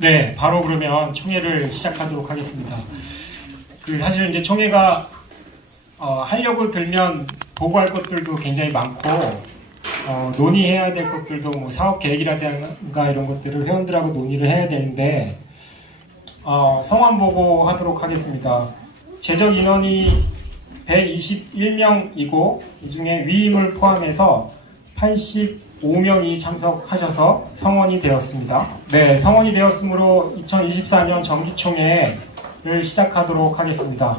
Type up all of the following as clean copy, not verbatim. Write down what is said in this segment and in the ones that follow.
네, 바로 그러면 총회를 시작하도록 하겠습니다. 사실 이제 총회가 하려고 들면 보고할 것들도 굉장히 많고 논의해야 될 것들도 뭐 사업 계획이라든가 이런 것들을 회원들하고 논의를 해야 되는데 성원 보고 하도록 하겠습니다. 제적 인원이 121명이고 이 중에 위임을 포함해서 85명이 참석하셔서 성원이 되었습니다. 네, 성원이 되었으므로 2024년 정기총회를 시작하도록 하겠습니다.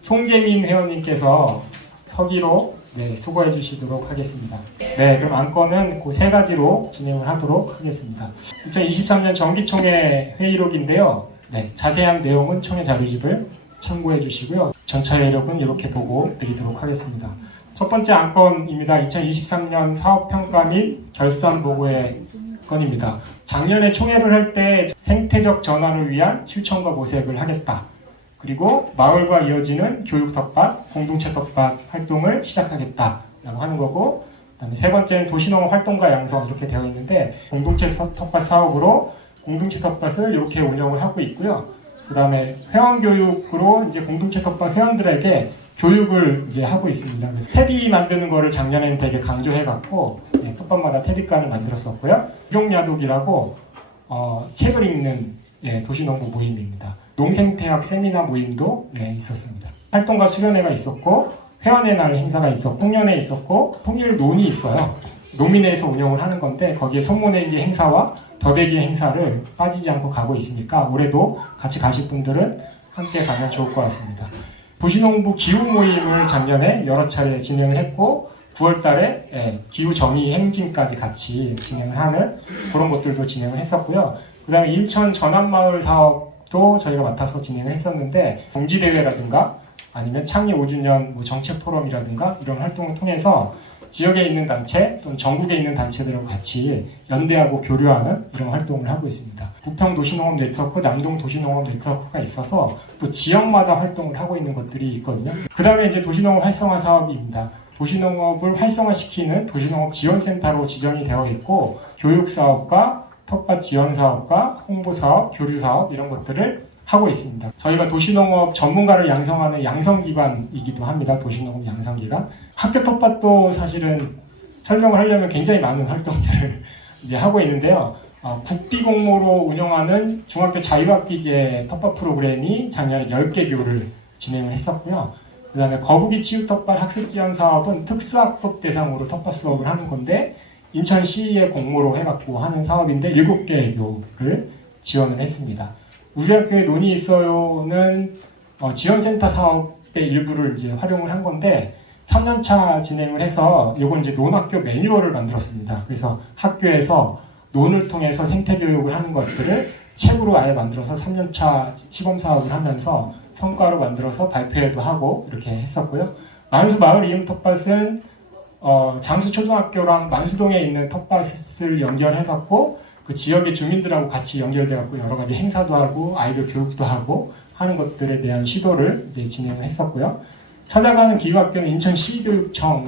송재민 회원님께서 서기로 수고해 주시도록 하겠습니다. 네, 그럼 안건은 그 세 가지로 진행을 하도록 하겠습니다. 2023년 정기총회 회의록인데요. 네, 자세한 내용은 총회 자료집을 참고해 주시고요. 전차 회의록은 이렇게 보고 드리도록 하겠습니다. 첫 번째 안건입니다. 2023년 사업평가 및 결산 보고의 건입니다. 작년에 총회를 할 때 생태적 전환을 위한 실천과 모색을 하겠다. 그리고 마을과 이어지는 교육 텃밭, 공동체 텃밭 활동을 시작하겠다라고 하는 거고, 그다음에 세 번째는 도시농업 활동가 양성 이렇게 되어 있는데 공동체 텃밭 사업으로 공동체 텃밭을 이렇게 운영을 하고 있고요. 그다음에 회원 교육으로 이제 공동체 텃밭 회원들에게 교육을 이제 하고 있습니다. 그래서 퇴비 만드는 거를 작년에는 되게 강조해갖고 텃밭마다 퇴비관을 만들었었고요. 유종야독이라고 책을 읽는 도시농부 모임입니다. 농생태학 세미나 모임도 있었습니다. 활동가 수련회가 있었고 회원의 날 행사가 있었고 홍련회 있었고 통일논이 있어요. 노민회에서 운영을 하는 건데 거기에 송모내기 행사와 더대기 행사를 빠지지 않고 가고 있으니까 올해도 같이 가실 분들은 함께 가면 좋을 것 같습니다. 도시농부 기후 모임을 작년에 여러 차례 진행을 했고 9월 달에 기후 정의 행진까지 같이 진행을 하는 그런 것들도 진행을 했었고요. 그 다음에 인천 전환마을 사업도 저희가 맡아서 진행을 했었는데 공지대회라든가 아니면 창립 5주년 정책 포럼이라든가 이런 활동을 통해서 지역에 있는 단체 또는 전국에 있는 단체들하고 같이 연대하고 교류하는 이런 활동을 하고 있습니다. 부평 도시농업 네트워크, 남동 도시농업 네트워크가 있어서 또 지역마다 활동을 하고 있는 것들이 있거든요. 그 다음에 이제 도시농업 활성화 사업입니다. 도시농업을 활성화시키는 도시농업 지원센터로 지정이 되어 있고 교육사업과 텃밭 지원사업과 홍보사업, 교류사업 이런 것들을 하고 있습니다. 저희가 도시농업 전문가를 양성하는 양성기관이기도 합니다. 도시농업 양성기관. 학교 텃밭도 사실은 설명을 하려면 굉장히 많은 활동들을 이제 하고 있는데요. 국비공모로 운영하는 중학교 자유학기제 텃밭 프로그램이 작년에 10개 교를 진행을 했었고요. 그 다음에 거북이 치유 텃밭 학습 지원 사업은 특수학급 대상으로 텃밭 수업을 하는 건데 인천시의 공모로 해갖고 하는 사업인데 7개 교를 지원을 했습니다. 우리 학교에 논이 있어요는 지원센터 사업의 일부를 이제 활용을 한 건데 3년차 진행을 해서 이건 이제 논학교 매뉴얼을 만들었습니다. 그래서 학교에서 논을 통해서 생태교육을 하는 것들을 책으로 아예 만들어서 3년차 시범 사업을 하면서 성과로 만들어서 발표회도 하고 이렇게 했었고요. 만수 마을 이음 텃밭은 장수 초등학교랑 만수동에 있는 텃밭을 연결해갖고 그 지역의 주민들하고 같이 연결돼갖고 여러 가지 행사도 하고 아이들 교육도 하고 하는 것들에 대한 시도를 이제 진행을 했었고요. 찾아가는 기후학교는 인천시교육청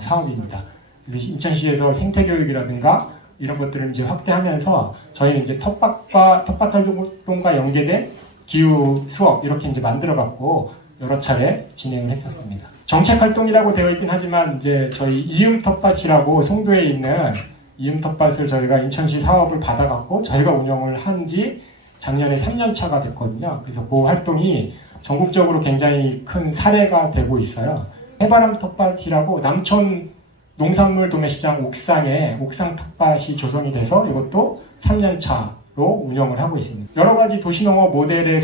사업입니다. 그래서 인천시에서 생태교육이라든가 이런 것들을 이제 확대하면서 저희는 이제 텃밭 활동과 연계된 기후 수업 이렇게 이제 만들어갖고 여러 차례 진행을 했었습니다. 정책 활동이라고 되어 있긴 하지만 이제 저희 이음 텃밭이라고 송도에 있는 이음 텃밭을 저희가 인천시 사업을 받아갖고 저희가 운영을 한 지 작년에 3년차가 됐거든요. 그래서 그 활동이 전국적으로 굉장히 큰 사례가 되고 있어요. 해바람 텃밭이라고 남촌 농산물 도매시장 옥상에 옥상 텃밭이 조성이 돼서 이것도 3년차로 운영을 하고 있습니다. 여러 가지 도시농업 모델의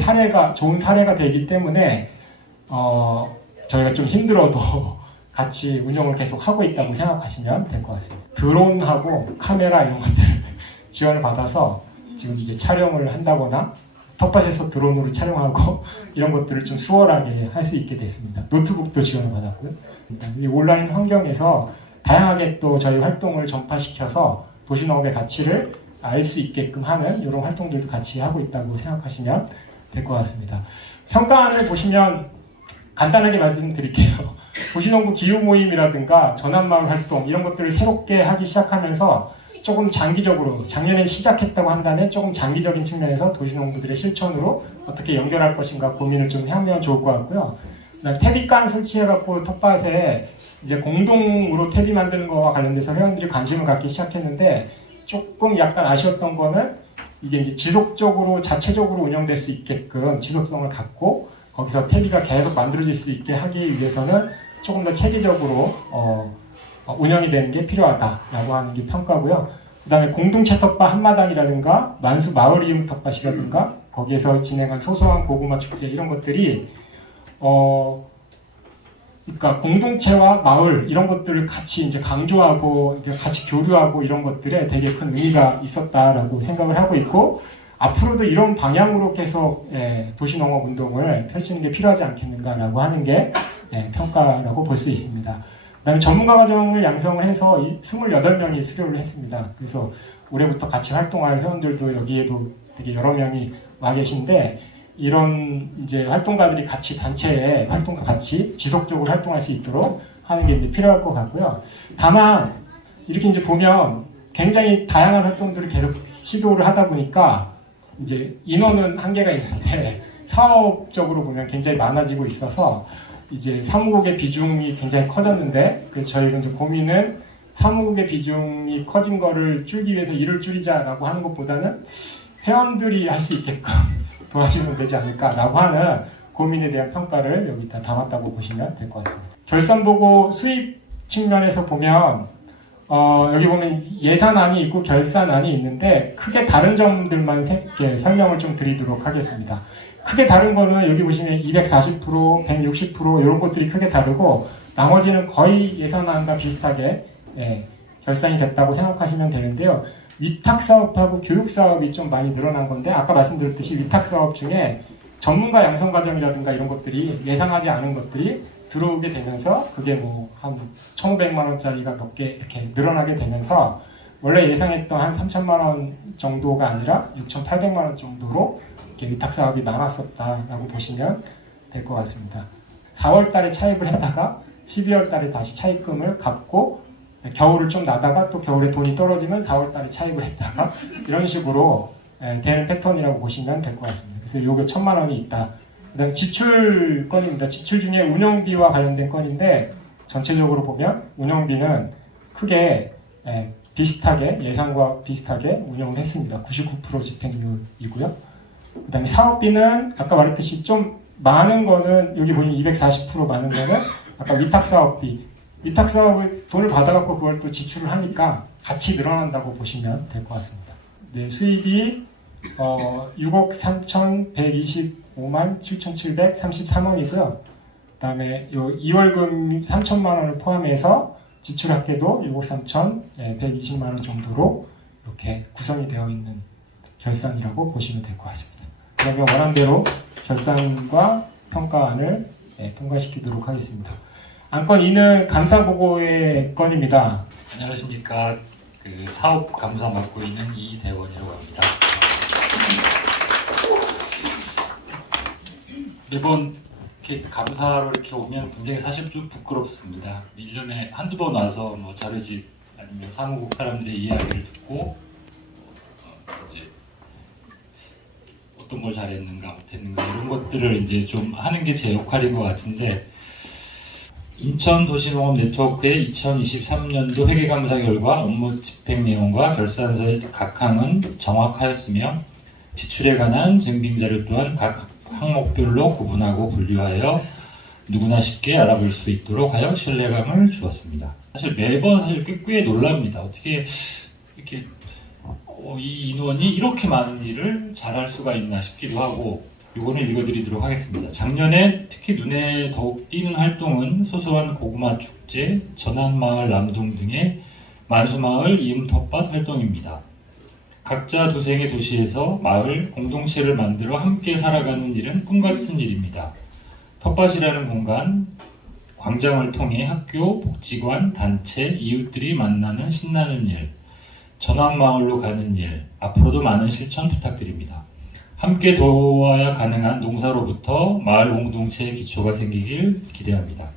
좋은 사례가 되기 때문에 저희가 좀 힘들어도 같이 운영을 계속 하고 있다고 생각하시면 될 것 같습니다. 드론하고 카메라 이런 것들 지원을 받아서 지금 이제 촬영을 한다거나 텃밭에서 드론으로 촬영하고 이런 것들을 좀 수월하게 할 수 있게 됐습니다. 노트북도 지원을 받았고요. 이 온라인 환경에서 다양하게 또 저희 활동을 전파시켜서 도시농업의 가치를 알 수 있게끔 하는 이런 활동들도 같이 하고 있다고 생각하시면 될 것 같습니다. 평가안을 보시면 간단하게 말씀드릴게요. 도시농부 기후 모임이라든가 전환마을 활동 이런 것들을 새롭게 하기 시작하면서 조금 장기적으로 작년에 시작했다고 한다면 조금 장기적인 측면에서 도시농부들의 실천으로 어떻게 연결할 것인가 고민을 좀 하면 좋을 것 같고요. 그다음에 퇴비관 설치해갖고 텃밭에 이제 공동으로 퇴비 만드는 거와 관련돼서 회원들이 관심을 갖기 시작했는데 조금 약간 아쉬웠던 거는 이게 이제 지속적으로 자체적으로 운영될 수 있게끔 지속성을 갖고 거기서 퇴비가 계속 만들어질 수 있게 하기 위해서는 조금 더 체계적으로 운영이 되는 게 필요하다라고 하는 게 평가고요. 그 다음에 공동체 텃밭 한마당이라든가 만수 마을 이음 텃밭이라든가 거기에서 진행한 소소한 고구마 축제 이런 것들이 그러니까 공동체와 마을 이런 것들을 같이 이제 강조하고 이제 같이 교류하고 이런 것들에 되게 큰 의미가 있었다라고 생각을 하고 있고 앞으로도 이런 방향으로 계속 도시농업 운동을 펼치는 게 필요하지 않겠는가라고 하는 게 평가라고 볼 수 있습니다. 그다음에 전문가 과정을 양성을 해서 28명이 수료를 했습니다. 그래서 올해부터 같이 활동할 회원들도 여기에도 되게 여러 명이 와 계신데 이런 이제 활동가들이 같이 단체의 활동과 같이 지속적으로 활동할 수 있도록 하는 게 이제 필요할 것 같고요. 다만 이렇게 이제 보면 굉장히 다양한 활동들을 계속 시도를 하다 보니까 이제 인원은 한계가 있는데 사업적으로 보면 굉장히 많아지고 있어서 이제 사무국의 비중이 굉장히 커졌는데 그래서 저희가 이제 고민은 사무국의 비중이 커진 거를 줄이기 위해서 일을 줄이자라고 하는 것보다는 회원들이 할 수 있게끔 도와주면 되지 않을까라고 하는 고민에 대한 평가를 여기다 담았다고 보시면 될 것 같습니다. 결산보고 수입 측면에서 보면 여기 보면 예산안이 있고 결산안이 있는데 크게 다른 점들만 설명을 좀 드리도록 하겠습니다. 크게 다른 거는 여기 보시면 240%, 160% 이런 것들이 크게 다르고 나머지는 거의 예산안과 비슷하게 결산이 됐다고 생각하시면 되는데요. 위탁사업하고 교육사업이 좀 많이 늘어난 건데 아까 말씀드렸듯이 위탁사업 중에 전문가 양성과정이라든가 이런 것들이 예상하지 않은 것들이 들어오게 되면서 그게 뭐 한 1,500만 원짜리가 몇 개 이렇게 늘어나게 되면서 원래 예상했던 한 3,000만 원 정도가 아니라 6,800만 원 정도로 이렇게 위탁사업이 많았었다라고 보시면 될 것 같습니다. 4월 달에 차입을 했다가 12월 달에 다시 차입금을 갚고 겨울을 좀 나다가 또 겨울에 돈이 떨어지면 4월 달에 차입을 했다가 이런 식으로 되는 패턴이라고 보시면 될 것 같습니다. 그래서 요게 1,000만 원이 있다. 그 다음에 지출 건입니다. 지출 중에 운영비와 관련된 건인데 전체적으로 보면 운영비는 크게 비슷하게 예상과 비슷하게 운영을 했습니다. 99% 집행률이고요. 그 다음에 사업비는 아까 말했듯이 좀 많은 거는 여기 보시면 240% 많은 거는 아까 위탁사업비 위탁사업을 돈을 받아갖고 그걸 또 지출을 하니까 같이 늘어난다고 보시면 될 것 같습니다. 네, 수입이 6억 3,125만 7,733원이고요. 그 다음에 요 2월금 3천만 원을 포함해서 지출합계도 6억 3,120만 원 정도로 이렇게 구성이 되어 있는 결산이라고 보시면 될 것 같습니다. 그러면 원안대로 결산과 평가안을 통과시키도록 하겠습니다. 안건 2는 감사보고의 건입니다. 안녕하십니까. 사업 감사 맡고 있는 이대원이라고 합니다. 매번 이렇게 감사로 이렇게 오면 굉장히 사실 좀 부끄럽습니다. 1년에 한두 번 와서 뭐 자료집 아니면 사무국 사람들의 이야기를 듣고 이제 어떤 걸 잘했는가 못했는가 이런 것들을 이제 좀 하는 게 제 역할인 것 같은데 인천도시농업 네트워크의 2023년도 회계감사 결과 업무 집행 내용과 결산서의 각 항은 정확하였으며 지출에 관한 증빙자료 또한 각 항목별로 구분하고 분류하여 누구나 쉽게 알아볼 수 있도록 하여 신뢰감을 주었습니다. 사실 매번 꽤 놀랍니다. 어떻게 이렇게 이 인원이 이렇게 많은 일을 잘할 수가 있나 싶기도 하고 이거는 읽어드리도록 하겠습니다. 작년에 특히 눈에 더욱 띄는 활동은 소소한 고구마 축제, 전안마을 남동 등의 만수마을 이음 텃밭 활동입니다. 각자 도생의 도시에서 마을 공동체를 만들어 함께 살아가는 일은 꿈같은 일입니다. 텃밭이라는 공간, 광장을 통해 학교, 복지관, 단체, 이웃들이 만나는 신나는 일, 전안마을로 가는 일, 앞으로도 많은 실천 부탁드립니다. 함께 도와야 가능한 농사로부터 마을 공동체의 기초가 생기길 기대합니다.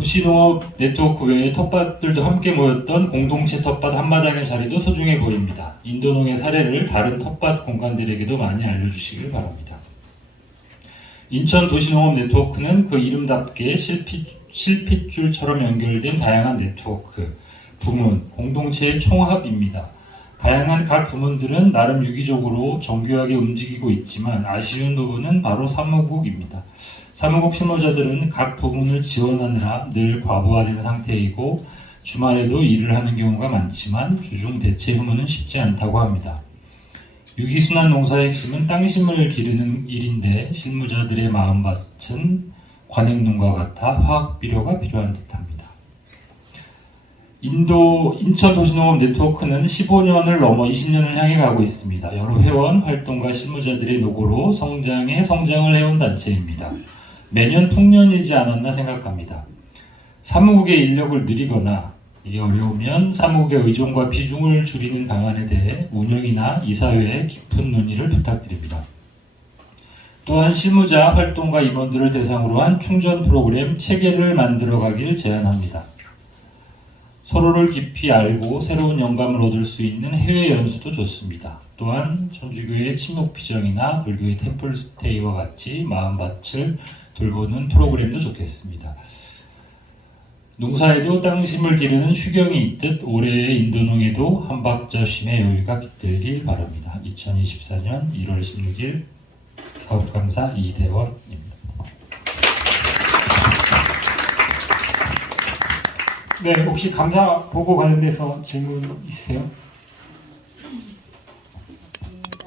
도시농업 네트워크 외에 텃밭들도 함께 모였던 공동체 텃밭 한마당의 자리도 소중해 보입니다. 인도농의 사례를 다른 텃밭 공간들에게도 많이 알려주시길 바랍니다. 인천 도시농업 네트워크는 그 이름답게 실핏줄처럼 연결된 다양한 네트워크, 부문, 공동체의 총합입니다. 다양한 각 부문들은 나름 유기적으로 정교하게 움직이고 있지만 아쉬운 부분은 바로 사무국입니다. 사무국 실무자들은 각 부문을 지원하느라 늘 과부하된 상태이고 주말에도 일을 하는 경우가 많지만 주중 대체 휴무는 쉽지 않다고 합니다. 유기순환 농사의 핵심은 땅심을 기르는 일인데 실무자들의 마음밭은 관행농과 같아 화학 비료가 필요한 듯합니다. 인천 도시농업 네트워크는 15년을 넘어 20년을 향해 가고 있습니다. 여러 회원, 활동가, 실무자들의 노고로 성장을 해온 단체입니다. 매년 풍년이지 않았나 생각합니다. 사무국의 인력을 늘리거나 이게 어려우면 사무국의 의존과 비중을 줄이는 방안에 대해 운영이나 이사회에 깊은 논의를 부탁드립니다. 또한 실무자, 활동가, 임원들을 대상으로 한 충전 프로그램 체계를 만들어가길 제안합니다. 서로를 깊이 알고 새로운 영감을 얻을 수 있는 해외 연수도 좋습니다. 또한 천주교의 침묵비정이나 불교의 템플스테이와 같이 마음밭을 돌보는 프로그램도 좋겠습니다. 농사에도 땅심을 기르는 휴경이 있듯 올해의 인도농에도 한 박자 쉼의 여유가 깃들길 바랍니다. 2024년 1월 16일 사업감사 이대원입니다. 네, 혹시 감사 보고 관련돼서 질문 있으세요?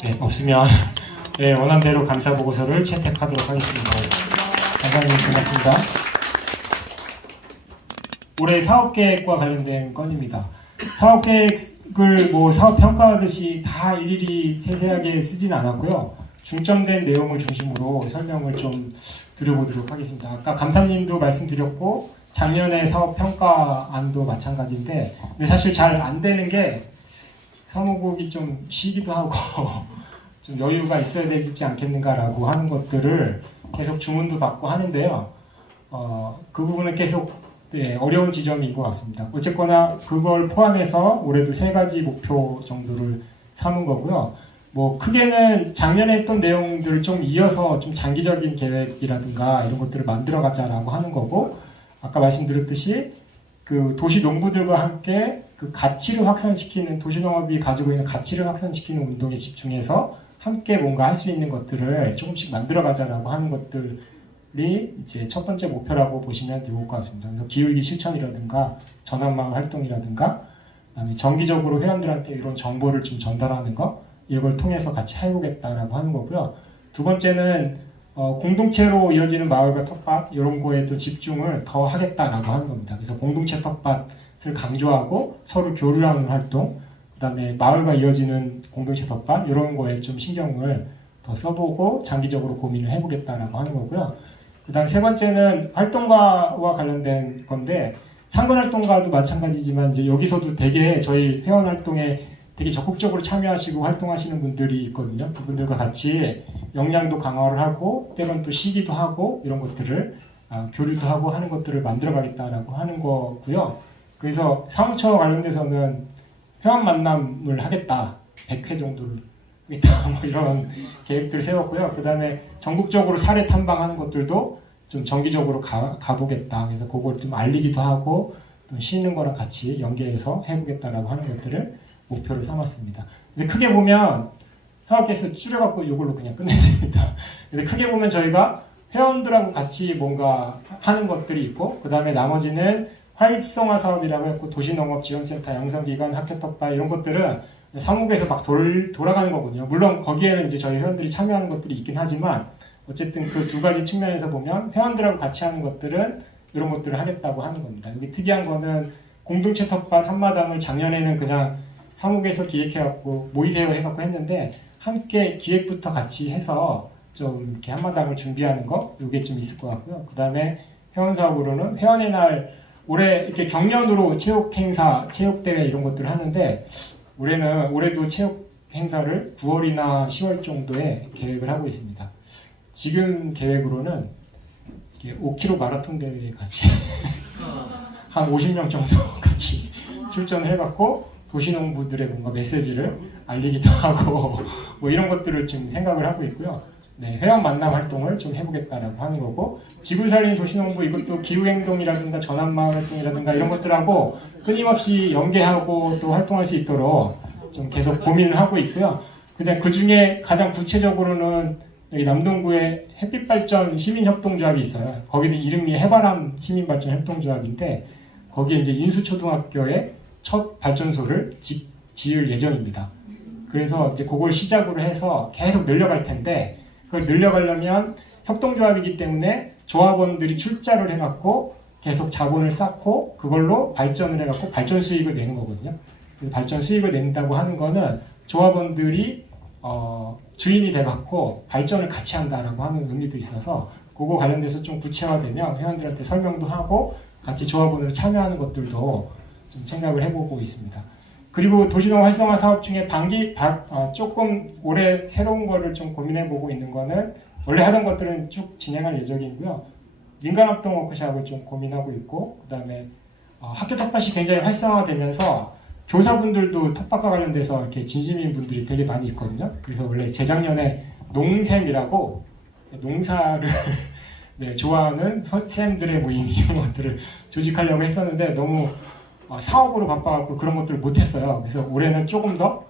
네, 없으면 네, 원안대로 감사 보고서를 채택하도록 하겠습니다. 감사님 고맙습니다. 올해 사업계획과 관련된 건입니다. 사업계획을 사업 평가하듯이 다 일일이 세세하게 쓰지는 않았고요. 중점된 내용을 중심으로 설명을 좀 드려보도록 하겠습니다. 아까 감사님도 말씀드렸고 작년에 사업 평가안도 마찬가지인데 근데 사실 잘 안 되는 게 사무국이 좀 쉬기도 하고 좀 여유가 있어야 되지 않겠는가라고 하는 것들을 계속 주문도 받고 하는데요. 그 부분은 계속 어려운 지점인 것 같습니다. 어쨌거나 그걸 포함해서 올해도 3가지 목표 정도를 삼은 거고요. 크게는 작년에 했던 내용들을 좀 이어서 좀 장기적인 계획이라든가 이런 것들을 만들어 가자라고 하는 거고, 아까 말씀드렸듯이 그 도시 농부들과 함께 그 가치를 확산시키는, 도시농업이 가지고 있는 가치를 확산시키는 운동에 집중해서 함께 뭔가 할 수 있는 것들을 조금씩 만들어 가자라고 하는 것들이 이제 첫 번째 목표라고 보시면 좋을 것 같습니다. 그래서 기울기 실천이라든가 전환마을 활동이라든가 그다음에 정기적으로 회원들한테 이런 정보를 좀 전달하는 거, 이걸 통해서 같이 해보겠다라고 하는 거고요. 두 번째는 공동체로 이어지는 마을과 텃밭 이런 거에 또 집중을 더 하겠다라고 하는 겁니다. 그래서 공동체 텃밭을 강조하고 서로 교류하는 활동, 그 다음에 마을과 이어지는 공동체 텃밭 이런 거에 좀 신경을 더 써보고 장기적으로 고민을 해보겠다라고 하는 거고요. 그 다음 세 번째는 활동가와 관련된 건데, 상근활동가도 마찬가지지만 이제 여기서도 되게 저희 회원 활동에 되게 적극적으로 참여하시고 활동하시는 분들이 있거든요. 그분들과 같이 역량도 강화를 하고 때론 또 시기도 하고 이런 것들을 교류도 하고 하는 것들을 만들어 가겠다라고 하는 거고요. 그래서 사무처와 관련돼서는 회원 만남을 하겠다, 100회 정도를 하겠다, 이런 계획들을 세웠고요. 그 다음에 전국적으로 사례 탐방하는 것들도 좀 정기적으로 가보겠다. 그래서 그걸 좀 알리기도 하고 또 쉬는 거랑 같이 연계해서 해보겠다라고 하는 것들을 목표를 삼았습니다. 근데 크게 보면 사업계에서 줄여갖고 이걸로 그냥 끝냈습니다. 근데 크게 보면 저희가 회원들하고 같이 뭔가 하는 것들이 있고, 그 다음에 나머지는 활성화 사업이라고 했고, 도시농업지원센터, 양성기관, 학교텃밭 이런 것들은 사무국에서 막 돌아가는 거거든요. 물론 거기에는 이제 저희 회원들이 참여하는 것들이 있긴 하지만 어쨌든 그 두 가지 측면에서 보면 회원들하고 같이 하는 것들은 이런 것들을 하겠다고 하는 겁니다. 여기 특이한 거는 공동체 텃밭 한마당을 작년에는 그냥 사무국에서 기획해갖고 모이세요 해갖고 했는데, 함께 기획부터 같이 해서 좀 이렇게 한마당을 준비하는 거, 이게 좀 있을 것 같고요. 그 다음에 회원 사업으로는 회원의 날, 올해 이렇게 경년으로 체육 행사, 체육 대회 이런 것들을 하는데, 올해도 체육 행사를 9월이나 10월 정도에 계획을 하고 있습니다. 지금 계획으로는 5km 마라톤 대회 같이 한 50명 정도 같이 출전을 해갖고 도시농부들의 뭔가 메시지를 알리기도 하고 뭐 이런 것들을 좀 생각을 하고 있고요. 네, 회원 만남 활동을 좀 해보겠다라고 하는 거고, 지구 살린 도시농부 이것도 기후행동이라든가 전환마을 활동이라든가 이런 것들하고 끊임없이 연계하고 또 활동할 수 있도록 좀 계속 고민을 하고 있고요. 근데 그 중에 가장 구체적으로는 여기 남동구에 햇빛발전 시민협동조합이 있어요. 거기도 이름이 해바람 시민발전 협동조합인데 거기에 이제 인수초등학교에 첫 발전소를 지을 예정입니다. 그래서 이제 그걸 시작으로 해서 계속 늘려갈 텐데, 그걸 늘려가려면 협동조합이기 때문에 조합원들이 출자를 해갖고 계속 자본을 쌓고 그걸로 발전을 해갖고 발전 수익을 내는 거거든요. 그래서 발전 수익을 낸다고 하는 거는 조합원들이 주인이 돼갖고 발전을 같이 한다라고 하는 의미도 있어서 그거 관련돼서 좀 구체화되면 회원들한테 설명도 하고 같이 조합원으로 참여하는 것들도 좀 생각을 해보고 있습니다. 그리고 도시농 활성화 사업 중에 조금 올해 새로운 거를 좀 고민해보고 있는 거는 원래 하던 것들은 쭉 진행할 예정이고요. 민간합동 워크숍을 좀 고민하고 있고, 그 다음에 학교 텃밭이 굉장히 활성화되면서 교사분들도 텃밭과 관련돼서 이렇게 진심인 분들이 되게 많이 있거든요. 그래서 원래 재작년에 농샘이라고 농사를 네, 좋아하는 쌤들의 모임 이런 것들을 조직하려고 했었는데 너무 사업으로 바빠갖고 그런 것들을 못했어요. 그래서 올해는 조금 더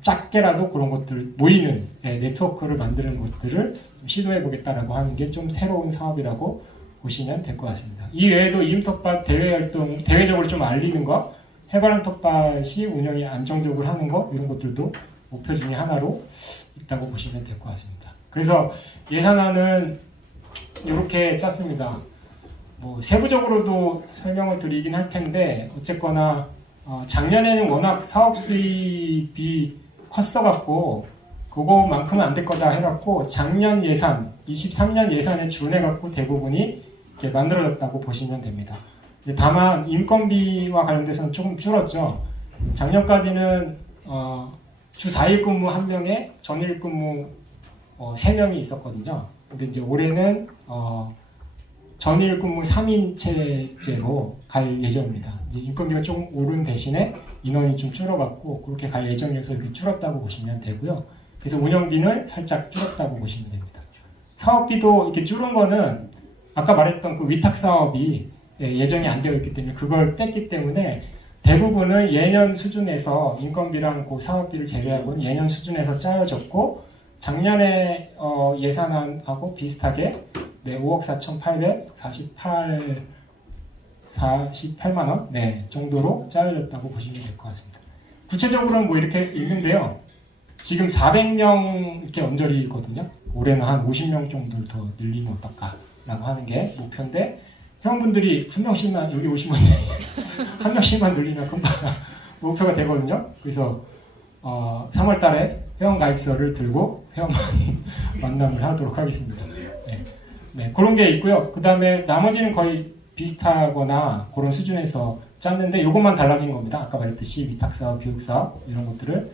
작게라도 그런 것들 모이는 네트워크를 만드는 것들을 좀 시도해보겠다라고 하는 게 좀 새로운 사업이라고 보시면 될 것 같습니다. 이 외에도 이음텃밭 대외 활동, 대외적으로 좀 알리는 거, 해바람 텃밭이 운영이 안정적으로 하는 거, 이런 것들도 목표 중에 하나로 있다고 보시면 될 것 같습니다. 그래서 예산안은 이렇게 짰습니다. 뭐 세부적으로도 설명을 드리긴 할 텐데 어쨌거나 작년에는 워낙 사업 수입이 컸어갖고 그거만큼은 안 될 거다 해갖고 작년 예산, 23년 예산에 준해갖고 대부분이 이렇게 만들어졌다고 보시면 됩니다. 다만 인건비와 관련돼서는 조금 줄었죠. 작년까지는 주 4일 근무 1명에 전일 근무 3명이 있었거든요. 근데 이제 올해는 전일 근무 3인 체제로 갈 예정입니다. 이제 인건비가 좀 오른 대신에 인원이 좀 줄어갖고 그렇게 갈 예정이어서 이렇게 줄었다고 보시면 되고요. 그래서 운영비는 살짝 줄었다고 보시면 됩니다. 사업비도 이렇게 줄은 거는 아까 말했던 그 위탁 사업이 예정이 안 되어 있기 때문에 그걸 뺐기 때문에 대부분은 예년 수준에서 인건비랑 그 사업비를 제외하고는 예년 수준에서 짜여졌고 작년에 예산안하고 비슷하게 5억 4,848만 원 정도로 짜여졌다고 보시면 될 것 같습니다. 구체적으로는 뭐 이렇게 있는데요. 지금 400명 이렇게 언저리거든요. 올해는 한 50명 정도를 더 늘리면 어떨까라고 하는 게 목표인데 회원분들이 한 명씩만 여기 오시면 한 명씩만 늘리면 금방 목표가 되거든요. 그래서 3월 달에 회원 가입서를 들고 회원 만남을 하도록 하겠습니다. 네, 그런 게 있고요. 그 다음에 나머지는 거의 비슷하거나 그런 수준에서 짰는데 이것만 달라진 겁니다. 아까 말했듯이 위탁사업, 교육사업 이런 것들을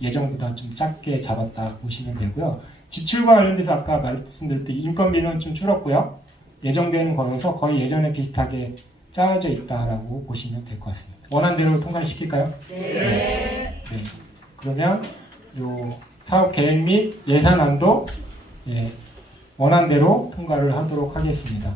예정보다 좀 작게 잡았다 보시면 되고요. 지출과 관련돼서 아까 말씀드렸듯이 인건비는 좀 줄었고요. 예정되는 거여서 거의 예전에 비슷하게 짜여져 있다라고 보시면 될 것 같습니다. 원안대로 통과를 시킬까요? 네. 그러면 요 사업 계획 및 예산안도 원안대로 통과를 하도록 하겠습니다.